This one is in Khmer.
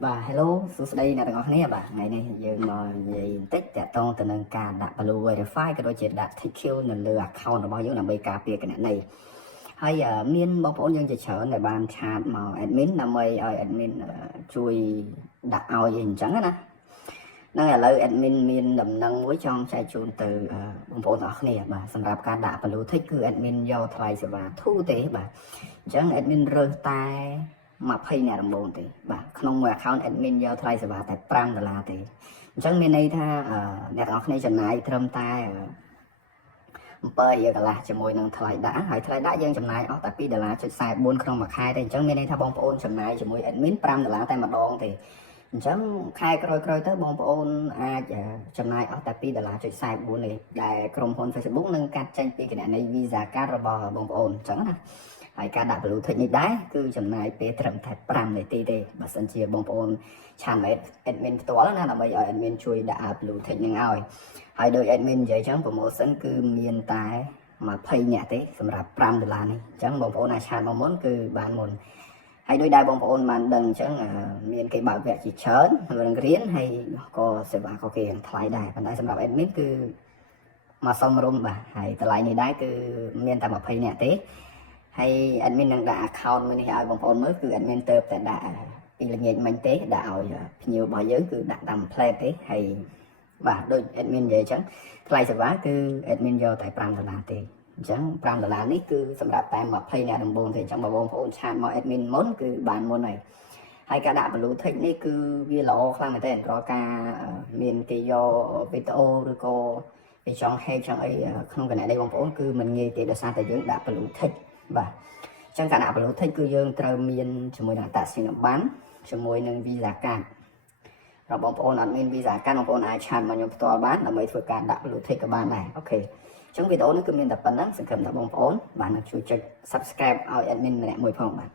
Và hello, đây là ngọc này bà ngày này giờ mà gì tích đã to từ nâng ca đặt blue verify cái đôi chuyện đặt thích kêu là lừa account là bao nhiêu là bây cà phê cái này hay miên bóng phổ nhân chỉ trở này bàn chat mà admin là mày admin chui đặt ao gì chẳng á nèนั่นแหละเลยแอดมินมีดำนังไว้ช่องใช้จูนtừ បងប្អូនទាំងអស់គ្នាបាទសម្រាប់ការដាក់ blue tick គឺ admin យកថ្លៃសេវាធូរទេបាទអញ្ចឹង admin រើសតែ20អ្នកដំបូងទេបាទក្នុងមួយ account admin យកថ្លៃសេវាតែ$5ទេអញ្ចឹងមានន័យថាអ្នកទាំងអស់គ្នាចំណាយត្រឹមតែ7កន្លះជាមួយនឹងថ្លៃដាក់ហើយថ្លៃដាក់យើងចំណាយអស់តែ$2.44ក្នុងមួយខែទេអញ្ចឹងមានន័យថាបងប្អូនចំណាយជាមួយ admin $5តែម្ដងទេអញ្ចឹងខែក្រោយៗទៅបងប្អូនអាចចំណាយអស់តែ$2.44នេះដែលក្រុមហ៊ុន Facebook នឹងកាត់ចេញពីគណនី Visa Card របស់បងប្អូនអញ្ចឹងណាហើយការដាក់ blue tick នេះដែរគឺចំណាយពេលត្រឹមតែ5នាទីទេបើសិនជាបងប្អូនឆាន admin ផ្ទាល់ណាដើម្បីឲ្យ admin ជួយដាក់ blue tick នឹងឲ្យហើយដោយ admin និយាយចឹង promotion គឺមានតែ20នាក់ទេសម្រាប់$5នេះអញ្ចឹងបងប្អូនអាចឆានមកមុនគឺបានមុនហើយដោយដែរបងប្អូនបានដឹងអញ្ចឹងមានគេបើកវគ្គជាច្រើនរឿងរៀនហើយក៏សេវាក៏គេថ្លៃដែរប៉ុន្តែសម្រាប់ admin គឺមកសុំរុំបាទហើយតម្លៃនេះដែរគឺមានតែ20នាក់ទេហើយ admin នឹងដាក់ account មួយនេះឲ្យបងប្អូនមើលគឺ admin ទៅតែដាក់ពីល្ងាចមិញទេដាក់ឲ្យភ្ញៀវរបស់យើងគឺដាក់តាម plate ទេហើយបាទដូច admin និយាយអញ្ចឹងថ្លៃសេវាគឺ admin យកតែ$5ទេអញ្ចឹង$5នេះគឺសម្រាប់តែ20អ្នកដំបូងទេអញ្ចឹងបងប្អូនឆាតមក admin មុនគឺបានមុនហើយការដាក់ blue tick នេះគឺវាល្អខ្លាំងមែនទែនរាល់ការមានគេយកវីដេអូឬក៏គេចង់ hack ចង់អីក្នុងគណនីបងប្អូនគឺមិនងាយទេដោយសារតែយើងដាក់ blue tick បាទអញ្ចឹងការដាក់ blue tick គឺយើងត្រូវមានជាមួយនឹងអត្តសញ្ញាណប័ណ្ណជាមួយនឹង Visa Card ដល់បងប្អូនអត់មាន Visa Card បងប្អូនអាចឆាតមកខ្ញុំផ្ទាល់បានដើម្បីធ្វើការដាក់ blue tick ក៏បានដែរអូខេអញ្ចឹងវីដេអូនេះគឺមានតែប៉ុណ្ណឹងសង្ឃឹមថាបងប្អូនបានជួយចុច subscribe ឲ្យ admin ម្នាក់មួយផងបាទ